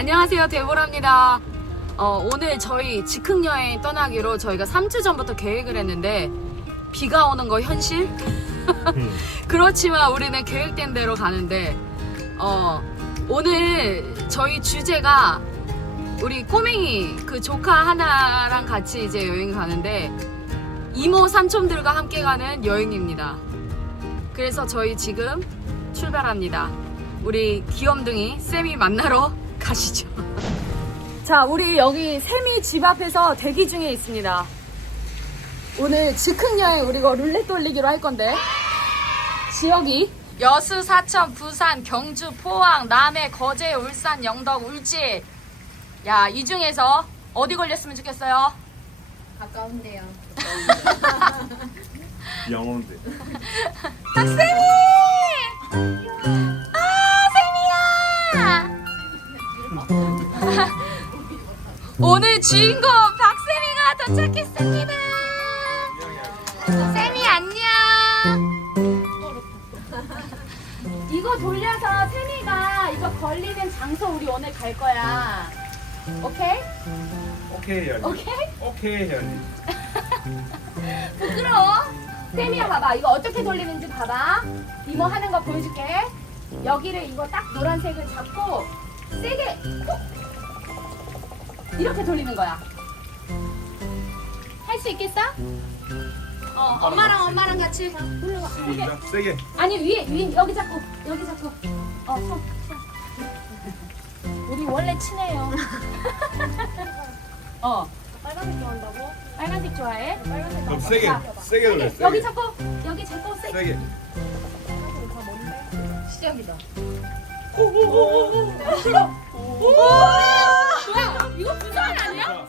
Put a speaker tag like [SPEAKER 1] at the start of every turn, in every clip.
[SPEAKER 1] 안녕하세요, 데보라입니다. 오늘 저희 즉흥여행 떠나기로 저희가 3주 전부터 계획을 했는데 비가 오는 거 현실? 그렇지만 우리는 계획된 대로 가는데 오늘 저희 주제가 우리 꼬맹이 그 조카 하나랑 같이 이제 여행 가는데 이모 삼촌들과 함께 가는 여행입니다. 그래서 저희 지금 출발합니다. 우리 귀염둥이 쌤이 만나러 가시죠. 자, 우리 여기 쌤이 집 앞에서 대기 중에 있습니다. 오늘 즉흥여행 우리가 룰렛 돌리기로 할 건데 지역이 여수, 사천, 부산, 경주, 포항, 남해, 거제, 울산, 영덕, 울진. 야, 이 중에서 어디 걸렸으면 좋겠어요?
[SPEAKER 2] 가까운데요.
[SPEAKER 3] 영어인데.
[SPEAKER 1] 박쌤이! 아, 쌤이야! 오늘 주인공 박쌤이가 도착했습니다. 쌤이 안녕. 이거 돌려서 쌤이가 이거 걸리는 장소 우리 오늘 갈 거야. 오케이?
[SPEAKER 3] 오케이 해야지.
[SPEAKER 1] 오케이?
[SPEAKER 3] 오케이 해야지.
[SPEAKER 1] 부끄러워? 쌤이야, 봐봐. 이거 어떻게 돌리는지 봐봐. 이모 하는 거 보여줄게. 여기를 이거 딱 노란색을 잡고 세게 콕! 이렇게 돌리는 거야. 할 수 있겠어? 엄마랑 같이 돌려봐. 세게.
[SPEAKER 3] 시작. 세게.
[SPEAKER 1] 아니, 위에 여기 잡고 손. 우리 원래 친해요.
[SPEAKER 2] 빨간색 좋아한다고?
[SPEAKER 1] 빨간색 좋아해?
[SPEAKER 2] 빨간색
[SPEAKER 3] 그럼
[SPEAKER 2] 나
[SPEAKER 3] 세게.
[SPEAKER 1] 자,
[SPEAKER 3] 세게 돌려. 세게.
[SPEAKER 1] 여기 잡고 세게.
[SPEAKER 3] 세게.
[SPEAKER 2] 빨간색 다 뭔데? 시작이다.
[SPEAKER 1] 뭐야? 이거 부산 아니야?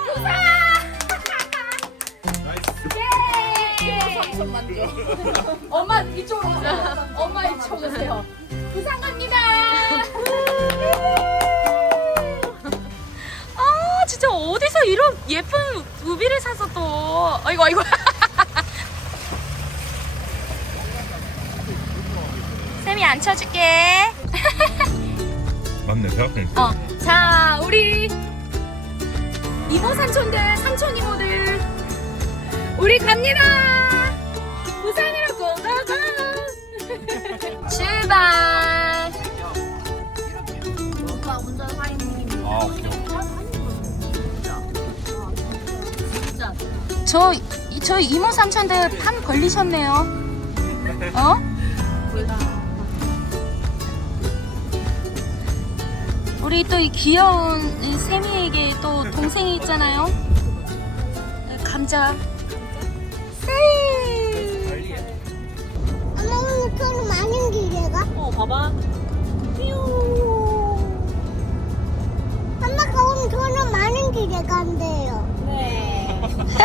[SPEAKER 3] 나이스.
[SPEAKER 1] 예!
[SPEAKER 2] 삼촌 만져.
[SPEAKER 1] 엄마 이쪽으로 오세요. 엄마 이쪽으로 오세요. 부산 갑니다. 아, 진짜 어디서 이런 예쁜 우비를 사서 또. 아이고. 쌤이 앉혀줄게.
[SPEAKER 3] 맞네. 배 아프네.
[SPEAKER 1] 자, 우리 이모 삼촌들, 삼촌 이모들, 우리 갑니다. 부산으로 고고고. 출발.
[SPEAKER 2] 오빠 운전 살인님.
[SPEAKER 3] 아, 오케이.
[SPEAKER 1] 저희 이모 삼촌들 판 걸리셨네요. 우리 또 이 귀여운 이 세미에게 또 동생이 있잖아요. 감자. 세이.
[SPEAKER 4] 엄마 오늘 돈 많은 길에가?
[SPEAKER 2] 봐봐.
[SPEAKER 4] 엄마가 오늘 돈 많은 길에 간대요.
[SPEAKER 2] 네.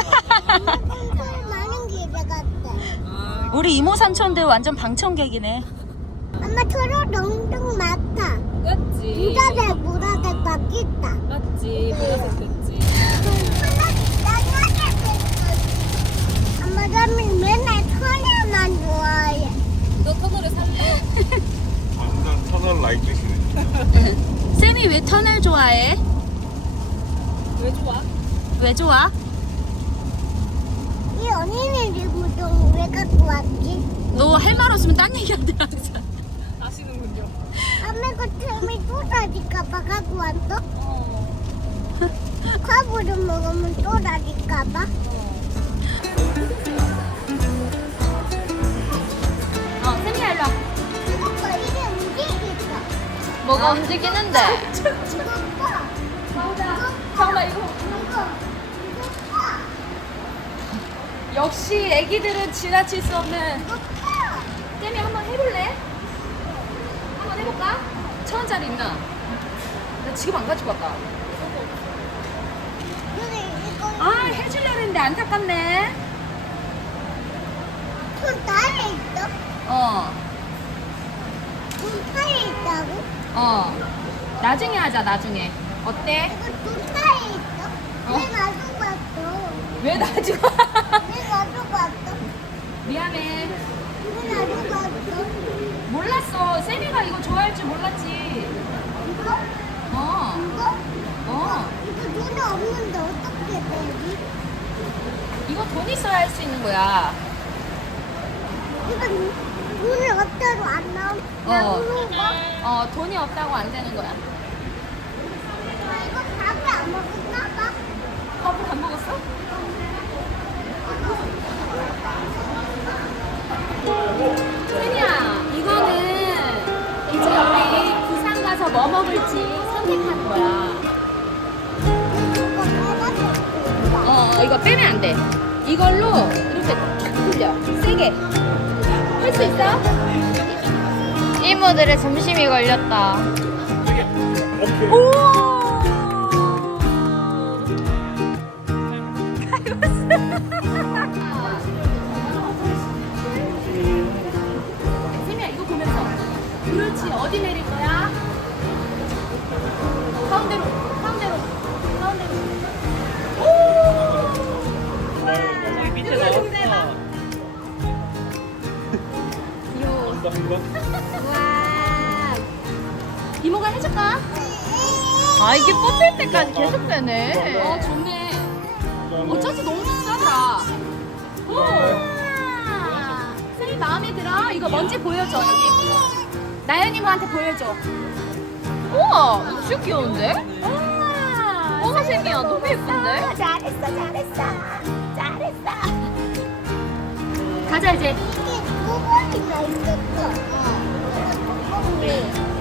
[SPEAKER 4] 돈 많은 길에 갔대.
[SPEAKER 1] 우리 이모 삼촌들 완전 방청객이네.
[SPEAKER 4] 엄마 털어 덩덩 많다.
[SPEAKER 2] 그치.
[SPEAKER 4] 부자들 보라색 바뀌었다.
[SPEAKER 2] 맞지. 보라색 됐지.
[SPEAKER 4] 엄마 나는 맨날 터널만 좋아해.
[SPEAKER 2] 너 터널에 살래?
[SPEAKER 3] 완전 터널 라이트시네.
[SPEAKER 1] 쌤이 왜 터널 좋아해?
[SPEAKER 2] 왜 좋아?
[SPEAKER 1] 왜 좋아?
[SPEAKER 4] 이 언니는 리모동 왜 갖고 왔지?
[SPEAKER 1] 너 할 말 없으면 딴 얘기한대 항상.
[SPEAKER 2] 아시는군요.
[SPEAKER 4] 엄마가 틈이 쏟아질까봐 갖고 왔어? 커브를 먹으면 쏟아질까봐?
[SPEAKER 1] 쌤이야 일로 와.
[SPEAKER 4] 이거 이게 움직이겠어.
[SPEAKER 1] 뭐가 움직이는데?
[SPEAKER 4] 이거 봐.
[SPEAKER 1] 잠깐만 이거.
[SPEAKER 4] 이거 봐.
[SPEAKER 1] 역시 애기들은 지나칠 수 없는. 쌤이 한번 해볼래? 한번 해볼까? 1,000원짜리 있나? 나 지금 안 가지고 왔다.
[SPEAKER 4] 여기 이거
[SPEAKER 1] 아, 해주려 했는데 안타깝네.
[SPEAKER 4] 돈 달에 있어? 돈 달에 있다고?
[SPEAKER 1] 나중에 하자, 나중에. 어때?
[SPEAKER 4] 이거 돈 달에 있어? 왜 놔두고 왔어?
[SPEAKER 1] 왜 나중에?
[SPEAKER 4] 왜 놔두고 왔어?
[SPEAKER 1] 미안해.
[SPEAKER 4] 왜 놔두고 왔어?
[SPEAKER 1] 몰랐어. 세미가 이거 좋아할 줄 몰랐지.
[SPEAKER 4] 이거?
[SPEAKER 1] 어. 돈 있어야 할 수 있는 거야.
[SPEAKER 4] 이건 눈이 없대로 안 나오는 거?
[SPEAKER 1] 돈이 없다고 안 되는 거야.
[SPEAKER 4] 이거 밥을 안 먹었나 봐.
[SPEAKER 1] 밥을 안 먹었어? 세미야, 이거는 이제 우리 부산 가서 뭐 먹을지 선택하는 거야.
[SPEAKER 4] 이거 해봤어.
[SPEAKER 1] 이거 빼면 안 돼. 이걸로 이렇게 탁 돌려. 세게. 할 수 있어?
[SPEAKER 5] 이모들의 점심이 걸렸다.
[SPEAKER 3] 오케이.
[SPEAKER 1] 세미야, 이거 보면서. 그렇지. 어디 내릴 거야? 가운데로. 가운데로. 가운데로.
[SPEAKER 3] 저기 밑에 나왔어.
[SPEAKER 1] 우와. 이모가 해줄까?
[SPEAKER 5] 아, 이게 뽑힐 때까지 계속 되네.
[SPEAKER 1] 좋네. 어쩐지 너무 비싸더라. 세미 마음에 들어? 이거 뭔지 보여줘, 여기. 나연이모한테 보여줘.
[SPEAKER 5] 우와, 진짜 귀여운데?
[SPEAKER 1] 우와.
[SPEAKER 5] 우와, 세미야, 너무 예쁜데?
[SPEAKER 4] 잘했어, 잘했어. 잘했어.
[SPEAKER 1] 가자, 이제.
[SPEAKER 4] 이게 두 번이나 있었어. 네.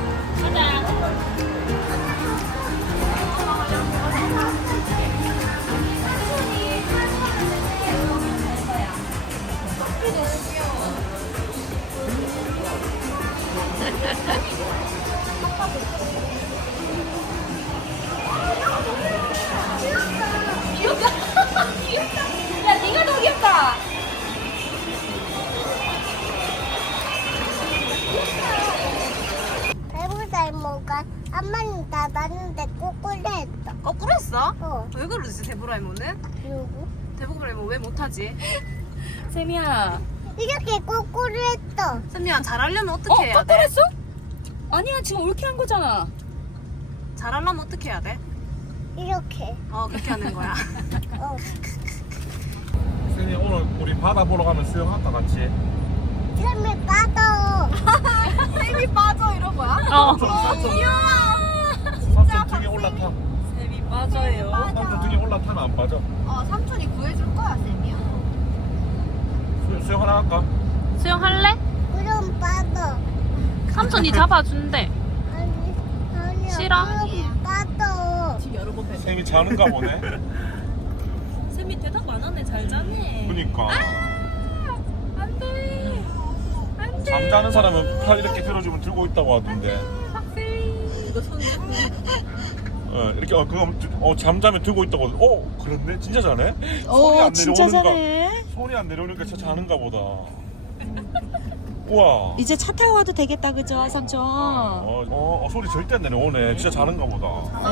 [SPEAKER 1] 귀엽다. 귀엽다. 야, 네가 더 귀엽다.
[SPEAKER 4] 배보다 이모가 엄마는 다 봤는데 꼬꾸리 했어.
[SPEAKER 2] 거꾸로 했어?
[SPEAKER 4] 왜
[SPEAKER 2] 그러지 데보라이모는?
[SPEAKER 4] 누구?
[SPEAKER 2] 데보라이모 왜 못하지?
[SPEAKER 1] 세미야.
[SPEAKER 4] 이렇게 꼬꾸리 했어.
[SPEAKER 2] 선미야 잘하려면 어떻게 해야
[SPEAKER 1] 거꾸로
[SPEAKER 2] 돼?
[SPEAKER 1] 했어? 아니야, 지금 옳게 한 거잖아.
[SPEAKER 2] 잘하려면 어떻게 해야 돼?
[SPEAKER 4] 이렇게.
[SPEAKER 2] 그렇게 하는 거야.
[SPEAKER 3] 선생님 오늘 우리 바다 보러 가면 수영할까 같이?
[SPEAKER 4] 틈을 빠져.
[SPEAKER 2] 쌤이 빠져 이런 거야?
[SPEAKER 3] 삼촌 등에 올라타.
[SPEAKER 2] 쌤이 빠져요.
[SPEAKER 3] 삼촌 등에 올라타면 안 빠져.
[SPEAKER 2] 삼촌이 구해줄 거야 쌤이야.
[SPEAKER 3] 수영 하나 할까?
[SPEAKER 5] 수영할래?
[SPEAKER 4] 그럼 빠져.
[SPEAKER 5] 삼촌이 잡아준대.
[SPEAKER 4] 아니,
[SPEAKER 5] 싫어?
[SPEAKER 4] 그럼 빠져.
[SPEAKER 2] 지금 여러 번 뵀어.
[SPEAKER 3] 쌤이 자는가 보네.
[SPEAKER 2] 쌤이 대답 안 하네 잘 자네.
[SPEAKER 3] 그니까.
[SPEAKER 2] 안돼. 안돼.
[SPEAKER 3] 잠자는 사람은 팔 이렇게 들어주면 들고 있다고 하던데.
[SPEAKER 2] 이거 손
[SPEAKER 3] 이렇게 그거 잠자면 들고 있다고. 그렇네. 진짜 자네. 손이 안
[SPEAKER 6] 진짜
[SPEAKER 3] 내려오는가.
[SPEAKER 6] 자네.
[SPEAKER 3] 손이 안 내려오니까 진짜 자는가 보다. 우와.
[SPEAKER 6] 이제 차 타고 와도 되겠다, 그죠, 삼촌?
[SPEAKER 3] 소리 절대 안 내려오네. 진짜 자는가 보다.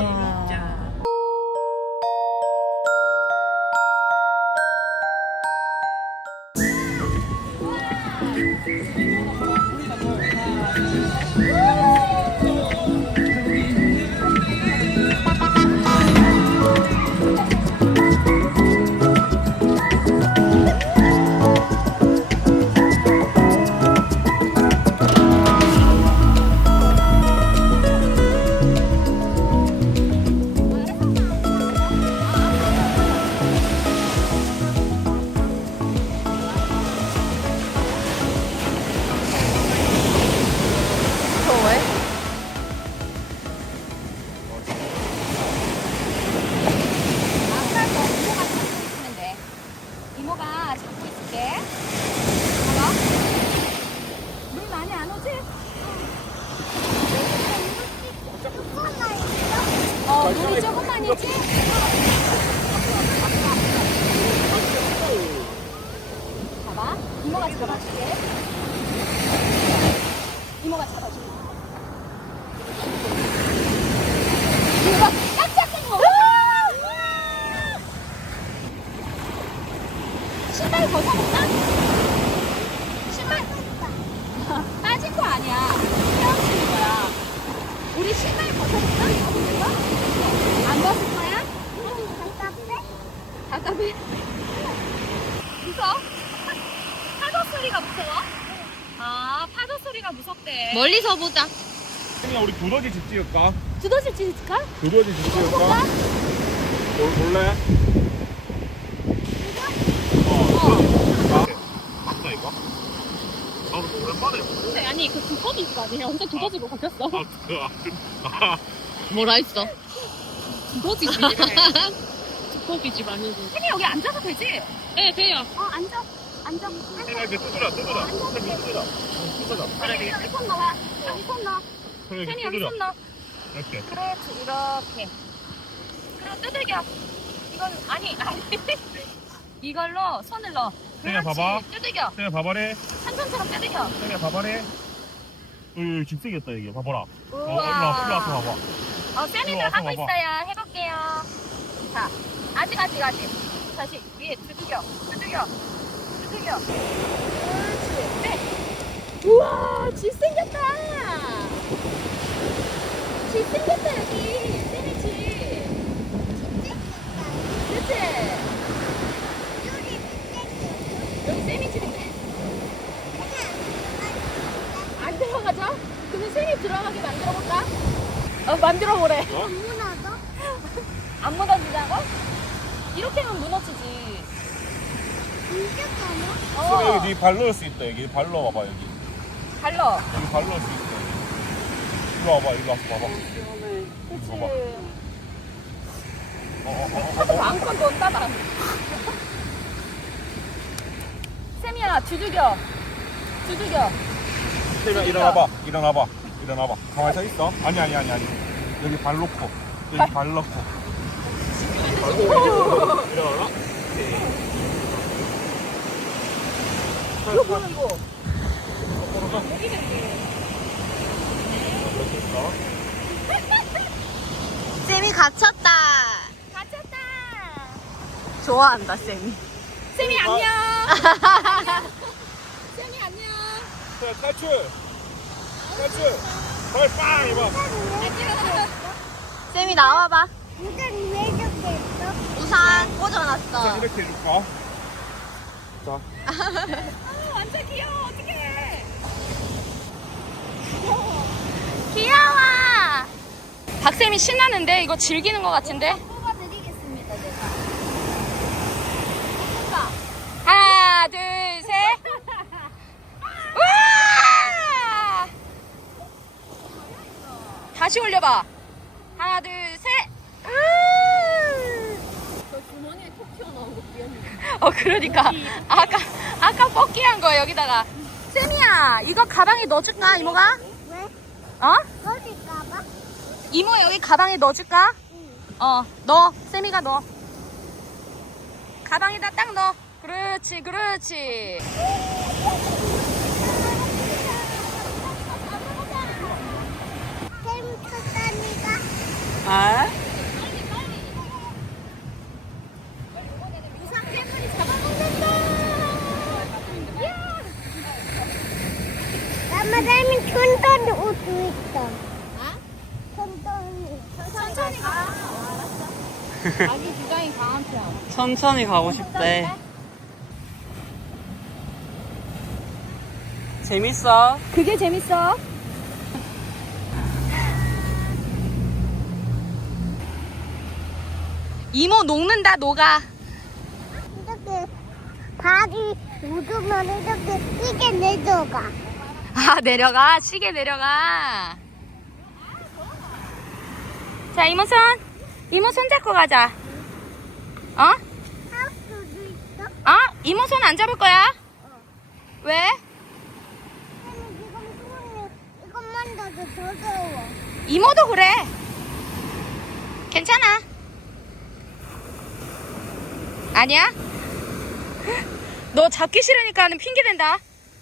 [SPEAKER 1] 아까 너 이모가 잡고 있으면 돼. 이모가 잡고 있을게. 봐봐. 물 많이 안 오지? 물이 조금만 있지? 봐봐. 이모가 잡아줄게. 이모가 잡아줄게. 이모가 깜짝이야, 이모. 신발 벗어볼까? 신발 빠진 거 아니야. 헤엄치는 거야. 우리 신발 벗어볼까? 안 벗을 거야? 답답해? 답답해?
[SPEAKER 5] 멀리서 보자.
[SPEAKER 3] 그냥 우리 두더지 집 찍을까?
[SPEAKER 1] 두더지 찍을까?
[SPEAKER 3] 두더지 집 찍을까? 볼래? 맞다 이거? 아 오랜만에
[SPEAKER 5] 근데 아니 그 두더지가 아니야. 언제 두더지로 바뀌었어?
[SPEAKER 3] 아,
[SPEAKER 5] 뭐라 했어? 두더지집. 두더지집 아니고. 혜미 여기 앉아도 되지? 네 돼요. 앉아.
[SPEAKER 3] 그래 뜯으라 뜯으라
[SPEAKER 5] 여기 손 넣어. 여기 손 넣어.
[SPEAKER 3] 그래
[SPEAKER 5] 혜미 여기 손 넣어.
[SPEAKER 3] 이렇게
[SPEAKER 5] 그렇지 이렇게. 그리고 두들겨. 이건 아니. 이걸로 손을 넣어.
[SPEAKER 3] 혜미야
[SPEAKER 5] 그렇지.
[SPEAKER 3] 봐봐.
[SPEAKER 5] 두들겨.
[SPEAKER 3] 혜미야 봐봐래
[SPEAKER 5] 한손처럼 두들겨.
[SPEAKER 3] 혜미야 봐봐래 여기 집 생겼다 여기 봐봐라
[SPEAKER 5] 우와.
[SPEAKER 3] 일로 와서 봐봐
[SPEAKER 5] 쌤이들
[SPEAKER 3] 와서
[SPEAKER 5] 하고
[SPEAKER 3] 봐봐.
[SPEAKER 5] 있어요. 해볼게요. 자, 아직. 다시 위에 두들겨. 그렇지. 네. 우와, 집 생겼다. 여기. 쌤이 집. 그렇지. 여기 쌤이 집인데. 안 들어가죠? 그러면 쌤이 들어가게 만들어볼까? 만들어보래.
[SPEAKER 4] 무너져?
[SPEAKER 5] 안 무너지냐고? 이렇게 하면 무너지지.
[SPEAKER 4] 진짜 가나?
[SPEAKER 3] 그래 여기 네 발 넣을 수 있다 여기 발 넣어봐봐 여기
[SPEAKER 5] 발로.
[SPEAKER 3] 여기 발 넣을 수 있어 일로 와봐 일로 와서 봐봐
[SPEAKER 5] 그치.
[SPEAKER 3] 봐봐
[SPEAKER 5] 마음껏 논다, 나. 쌤이야, 두들겨.
[SPEAKER 3] 혜미야 일어나봐 가만히 서 있어 아니 여기 발 놓고 일어나라
[SPEAKER 5] 이거 뭐야, 이거?
[SPEAKER 6] 쌤이 갇혔다. 좋아한다 쌤이.
[SPEAKER 5] 쌤이 안녕. 쌤이 안녕.
[SPEAKER 3] 자 탈출 발빵 해봐
[SPEAKER 6] 쌤이 나와봐.
[SPEAKER 4] 무슨 왜 저렇게 했어?
[SPEAKER 6] 우산 꽂아놨어.
[SPEAKER 3] 이렇게 해줄까? 자
[SPEAKER 5] 완전 귀여워. 어떡해.
[SPEAKER 6] 귀여워.
[SPEAKER 5] 박쌤이 신나는데 이거 즐기는 것 같은데?
[SPEAKER 4] 뽑아드리겠습니다, 제가.
[SPEAKER 5] 하나, 둘, 셋. 우와! 다시 올려봐. 하나, 둘, 셋.
[SPEAKER 2] 저 주머니에 톡 튀어나온 거 귀엽네.
[SPEAKER 5] 그러니까. 아까 뻑기한 거 여기다가. 쌤이야, 이거 가방에 넣어줄까, 이모가?
[SPEAKER 4] 왜?
[SPEAKER 5] 어?
[SPEAKER 4] 어딜까봐?
[SPEAKER 5] 이모 여기 가방에 넣어줄까? 넣어. 쌤이가 넣어. 가방에다 딱 넣어. 그렇지.
[SPEAKER 4] 쌤 쳤다니까.
[SPEAKER 6] 아?
[SPEAKER 4] 우상 괴물이 잡아먹는다. 나마다면 천천히 옷도 있어. 천천히 가.
[SPEAKER 5] 자기 주장이 강한 편.
[SPEAKER 6] 천천히 가고 싶대. 재밌어?
[SPEAKER 5] 그게 재밌어. 이모 녹는다, 녹아.
[SPEAKER 4] 이렇게 발이 묻으면 이렇게 시계 내려가.
[SPEAKER 5] 내려가. 시계 내려가. 자, 이모 손 잡고 가자.
[SPEAKER 4] 하우스도 있어?
[SPEAKER 5] 이모 손 안 잡을 거야? 왜?
[SPEAKER 4] 쌤이 지금 손이 이것만 더도 더러워.
[SPEAKER 5] 이모도 그래. 괜찮아. 아니야? 너 잡기 싫으니까 하는 핑계 댄다.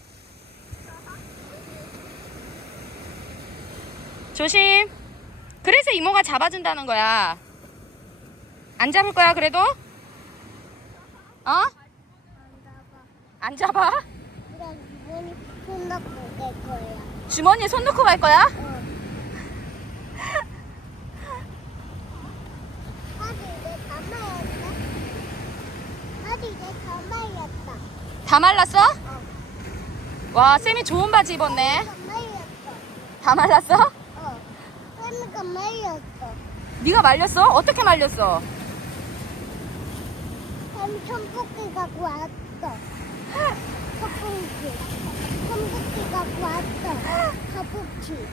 [SPEAKER 5] 조심. 그래서 이모가 잡아준다는 거야. 안 잡을 거야, 그래도? 안 잡아?
[SPEAKER 4] 그냥 이번이 손 넣고 갈 거야.
[SPEAKER 5] 주머니에 손 넣고 갈 거야?
[SPEAKER 4] 바지 이제 다 말렸다.
[SPEAKER 5] 다 말랐어? 와, 쌤이 좋은 바지 입었네.
[SPEAKER 4] 다 말렸어.
[SPEAKER 1] 다 말랐어?
[SPEAKER 4] 쌤이가 말렸어.
[SPEAKER 1] 네가 말렸어? 어떻게 말렸어?
[SPEAKER 4] 쌤 천국기 갖고 왔어. 천국기. 천국기 갖고 왔어. 가복치.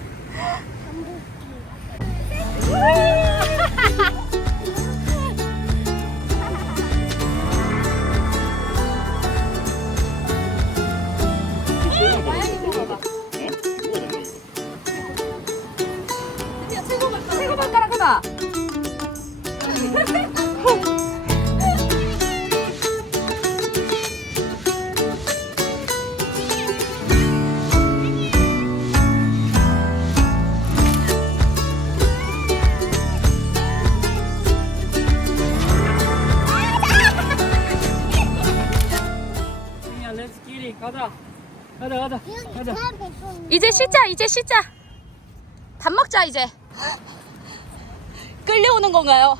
[SPEAKER 1] 새거 발가락 해봐.
[SPEAKER 6] 야, 렛츠 기리 가자. 가자.
[SPEAKER 1] 이제 씻자. 이제 씻자. 밥 먹자 이제. 끌려오는 건가요?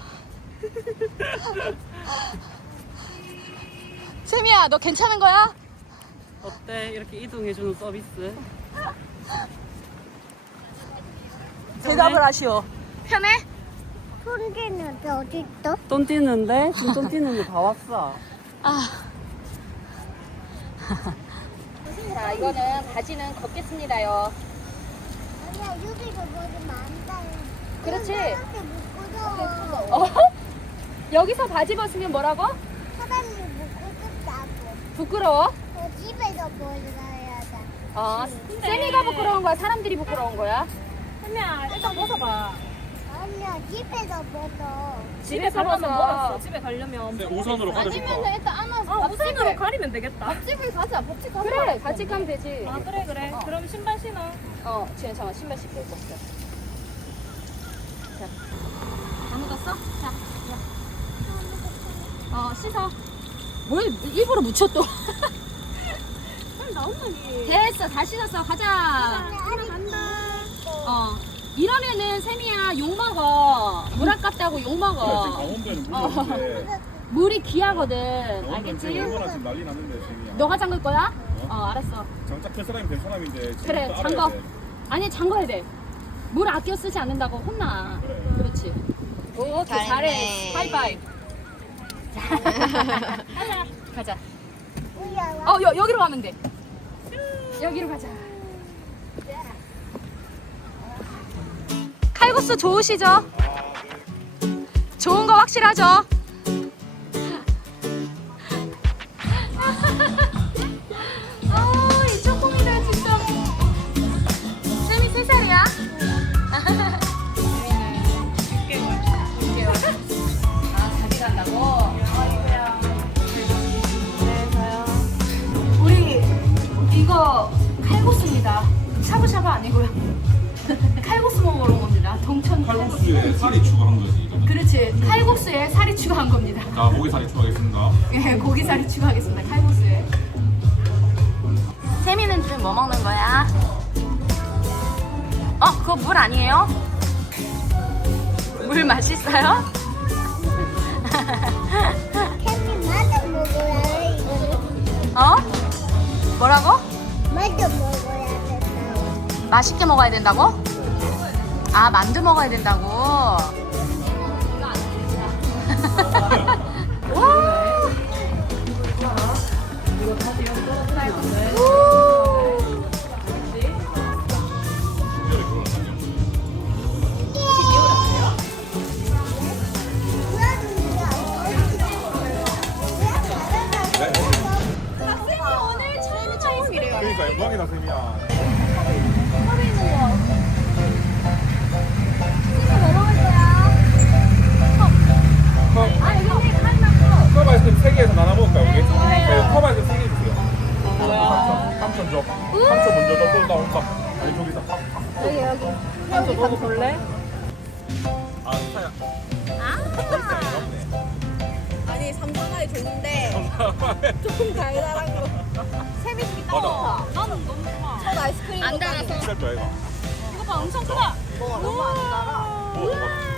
[SPEAKER 1] 세미야, 너 괜찮은 거야?
[SPEAKER 6] 어때? 이렇게 이동해주는 서비스.
[SPEAKER 1] 대답을 하시오. 편해?
[SPEAKER 4] 손기는 어디 있어?
[SPEAKER 6] 돈 뛰는데? 지금 돈 뛰는데 다 왔어.
[SPEAKER 1] 아. 자, 이거는 바지는 걷겠습니다요.
[SPEAKER 4] 아니야, 여기가 뭐지 많다.
[SPEAKER 1] 그렇지.
[SPEAKER 4] 사람들 묶어줘.
[SPEAKER 1] 어? 여기서 바지 벗으면 뭐라고?
[SPEAKER 4] 사람들 묶어줬다고.
[SPEAKER 1] 부끄러워?
[SPEAKER 4] 집에서 보여야 돼.
[SPEAKER 1] 어. 세미가 부끄러운 거야? 사람들이 부끄러운 거야?
[SPEAKER 2] 혜미야 일단 벗어봐.
[SPEAKER 4] 아니야, 집에서 벗어.
[SPEAKER 2] 집에 가려면 멀었어. 집에 가려면.
[SPEAKER 3] 네, 우선으로 가져줄까?
[SPEAKER 1] 일단 안아서
[SPEAKER 2] 아 우산으로 가리면 되겠다.
[SPEAKER 1] 집을 가자. 법칙 가자. 그래, 같이 가면 되지.
[SPEAKER 2] 아 그래. 그럼 신발 신어.
[SPEAKER 1] 지금 잠깐 신발 씻고 있었어. 자, 다 묻었어? 자, 씻어. 뭘 일부러 묻혀 또? 됐어, 다 씻었어. 가자.
[SPEAKER 4] 간다.
[SPEAKER 1] 이러면은 세미야 욕 먹어. 물 아깝다고 욕 먹어.
[SPEAKER 3] 강원도에는 물이 없는데
[SPEAKER 1] 물이 귀하거든.
[SPEAKER 3] 강원도는
[SPEAKER 1] 알겠지?
[SPEAKER 3] 지금 얼마나 지금 난리 났는데 재미야.
[SPEAKER 1] 너가 잠글 거야? 알았어.
[SPEAKER 3] 장착 할 사람이 된 사람인데 지금
[SPEAKER 1] 그래,
[SPEAKER 3] 또 알아야
[SPEAKER 1] 잠궈.
[SPEAKER 3] 돼.
[SPEAKER 1] 아니, 잠궈야 돼. 물 아껴 쓰지 않는다고 혼나.
[SPEAKER 3] 그래.
[SPEAKER 1] 그렇지. 오, 잘해. 하이파이브. 가자.
[SPEAKER 4] 우야와.
[SPEAKER 1] 여기로 가면 돼. 여기로 가자. 칼국수 좋으시죠? 좋은 거 확실하죠? 이 쪼꼬미들 진짜. 쌤이 3살이야? 자기 간다고? 우리 이거 칼국수입니다. 샤브샤브 아니고요. 칼국수 먹으러 온 겁니다. 동천
[SPEAKER 3] 칼국수에 살이 추가한 거지 이거는.
[SPEAKER 1] 그렇지. 칼국수에 살이 추가한 겁니다.
[SPEAKER 3] 자, 고기살이 추가하겠습니다.
[SPEAKER 1] 예, 고기살이 추가하겠습니다. 칼국수에. 세미는 지금 뭐 먹는 거야? 그거 물 아니에요? 물 맛있어요?
[SPEAKER 4] 캔디 마저 먹어야 해, 이거는.
[SPEAKER 1] 뭐라고?
[SPEAKER 4] 마저 먹어야 된다고.
[SPEAKER 1] 맛있게 먹어야 된다고? 만두 먹어야 된다고?
[SPEAKER 3] 그러니까 영광이다 쌤이야. 컵 아이스크림 3개에서 나눠 먹을까요 우리? 컵 아이스크림 3개 주세요. 3천 줘. 3천 먼저 줘. 또 나 온다. 아니 저기다.
[SPEAKER 2] 한쪽 먹어 볼래?
[SPEAKER 3] 스타야.
[SPEAKER 2] 아니 삼성아이 좋은데 조금 달달한 거. 세미ski
[SPEAKER 3] 맞아.
[SPEAKER 2] 나는 너무 좋아. 첫 아이스크림
[SPEAKER 1] 안 달아서.
[SPEAKER 3] 진짜 좋아 이거.
[SPEAKER 2] 이거 봐 엄청 크다. 뭐가 너무 안 달아.
[SPEAKER 4] 엄마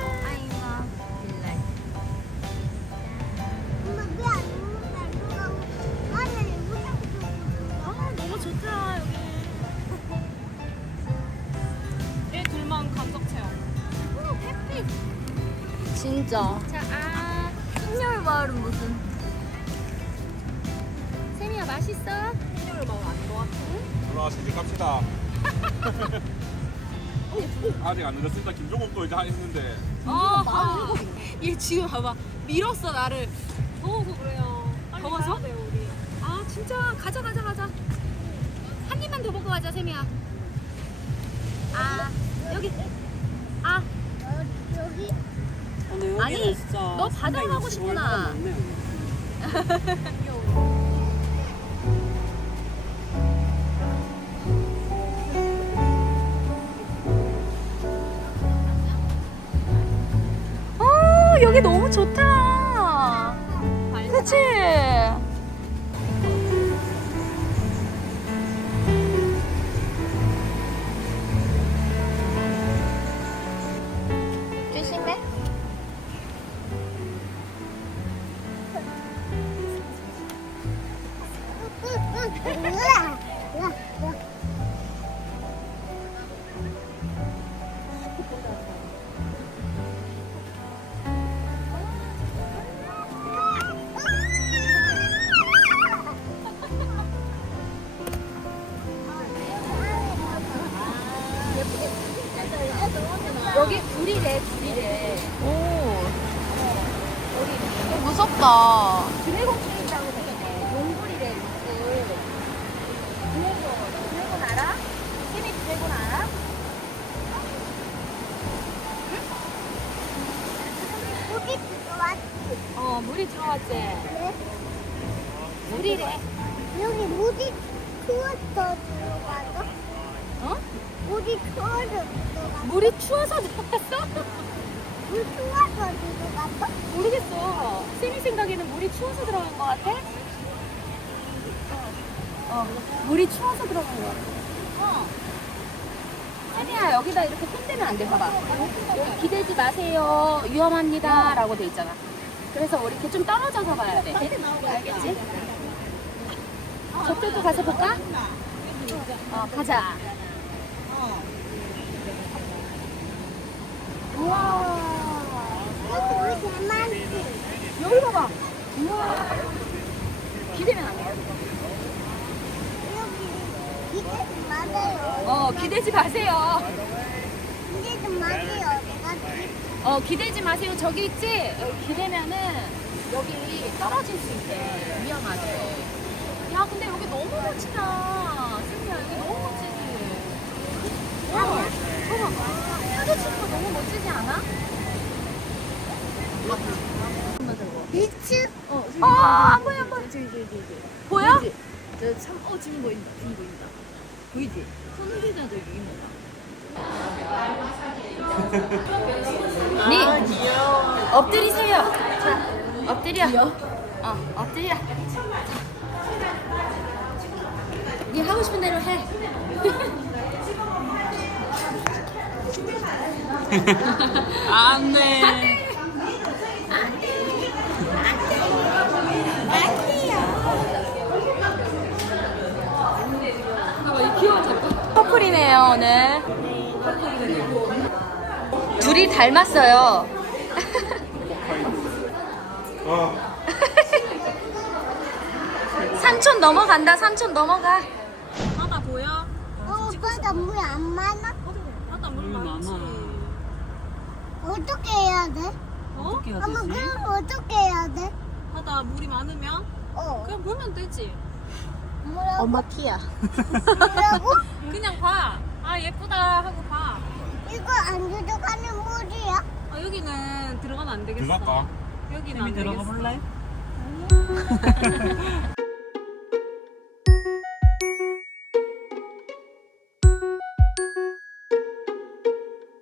[SPEAKER 4] 왜안 먹는다? 아니, 무슨
[SPEAKER 2] 너무 좋다 여기.
[SPEAKER 1] 진짜.
[SPEAKER 5] 자, 흰여울 마을은 무슨? 세미야 맛있어? 흰여울 마을 안 좋았어?
[SPEAKER 3] 올라와 시집 갑시다. 아직 안 늦었으니까 김종욱도 이제 했는데.
[SPEAKER 1] 얘 지금 봐봐. 밀었어 나를.
[SPEAKER 5] 더워서 그래요. 빨리
[SPEAKER 1] 더워서?
[SPEAKER 5] 가야 돼요, 우리.
[SPEAKER 1] 아 진짜 가자. 한 입만 더 먹고 가자 세미야. 여기.
[SPEAKER 4] 여기
[SPEAKER 6] 근데 여기는
[SPEAKER 1] 아니,
[SPEAKER 6] 진짜
[SPEAKER 1] 너 바다를 가고
[SPEAKER 6] 365일
[SPEAKER 1] 싶구나.
[SPEAKER 6] 많네.
[SPEAKER 1] 여기 너무 좋다. 그치? 조심해. 여기 불이래. 오. 여기 무섭다. 드래곤 트레이라고 되네. 용불이래. 드래곤 알아? 세미 드래곤 알아?
[SPEAKER 4] 여기 들어왔지.
[SPEAKER 1] 물이 들어왔지.
[SPEAKER 4] 네?
[SPEAKER 1] 물이래.
[SPEAKER 4] 여기 물이 추워서 들어가서?
[SPEAKER 1] 어?
[SPEAKER 4] 물이 추워서 들어가서?
[SPEAKER 1] 물이 추워서 들어갔어?
[SPEAKER 4] 물 추워서 들어가서?
[SPEAKER 1] 모르겠어. 세미 생각에는 물이 추워서 들어간 것 같아? 물이 추워서 들어간 것 같아. 세미야, 여기다 이렇게 손대면 안 돼. 봐봐. 여기 기대지 마세요. 위험합니다. 라고 돼 있잖아. 그래서 우리 이렇게 좀 떨어져서 봐야 돼. 알겠지? 저쪽도 가서 볼까? 가자.
[SPEAKER 4] 우와. 여기 물 대만지.
[SPEAKER 1] 여기 봐봐. 우와. 기대면 안 돼.
[SPEAKER 4] 여기 기대지 마세요.
[SPEAKER 1] 기대지 마세요.
[SPEAKER 4] 기대지 마세요. 내가
[SPEAKER 1] 기대지 마세요. 저기 있지? 기대면은 여기 떨어질 수 있대. 위험하대. 야, 근데 여기 너무 멋지다. 승리야, 여기 너무 멋지지? 봐봐. 사진 찍는 거 너무 멋지지 않아?
[SPEAKER 4] 비츠.
[SPEAKER 1] 안 보여, 안 보여. 보여?
[SPEAKER 2] 지금 보인다. 보이지? 손 흔들잖아, 저기 이모가.
[SPEAKER 1] 니 엎드리세요. 자, 엎드려. 엎드려. 니 하고 싶은 대로 해.
[SPEAKER 6] 안 돼.
[SPEAKER 1] 커플이네요 오늘. 둘이 닮았어요. 삼촌 넘어간다. 삼촌 넘어가.
[SPEAKER 2] 바다 보여?
[SPEAKER 4] 오빠가 물 안 많아?
[SPEAKER 2] 바다 물 많지.
[SPEAKER 4] 어떻게 해야 돼?
[SPEAKER 6] 어떻게 해야
[SPEAKER 4] 엄마
[SPEAKER 6] 되지?
[SPEAKER 4] 그럼 어떻게 해야 돼?
[SPEAKER 2] 바다 물이 많으면 그냥 보면 되지.
[SPEAKER 4] 뭐라고?
[SPEAKER 1] 엄마 키야.
[SPEAKER 4] 뭐라고?
[SPEAKER 2] 그냥 봐. 예쁘다 하고 봐.
[SPEAKER 4] 이거 안 들어가는 물이야?
[SPEAKER 2] 여기는 들어가면 안 되겠어.
[SPEAKER 3] 들어갈까?
[SPEAKER 2] 여기는 안
[SPEAKER 6] 들어가
[SPEAKER 2] 되겠어.
[SPEAKER 6] 볼래?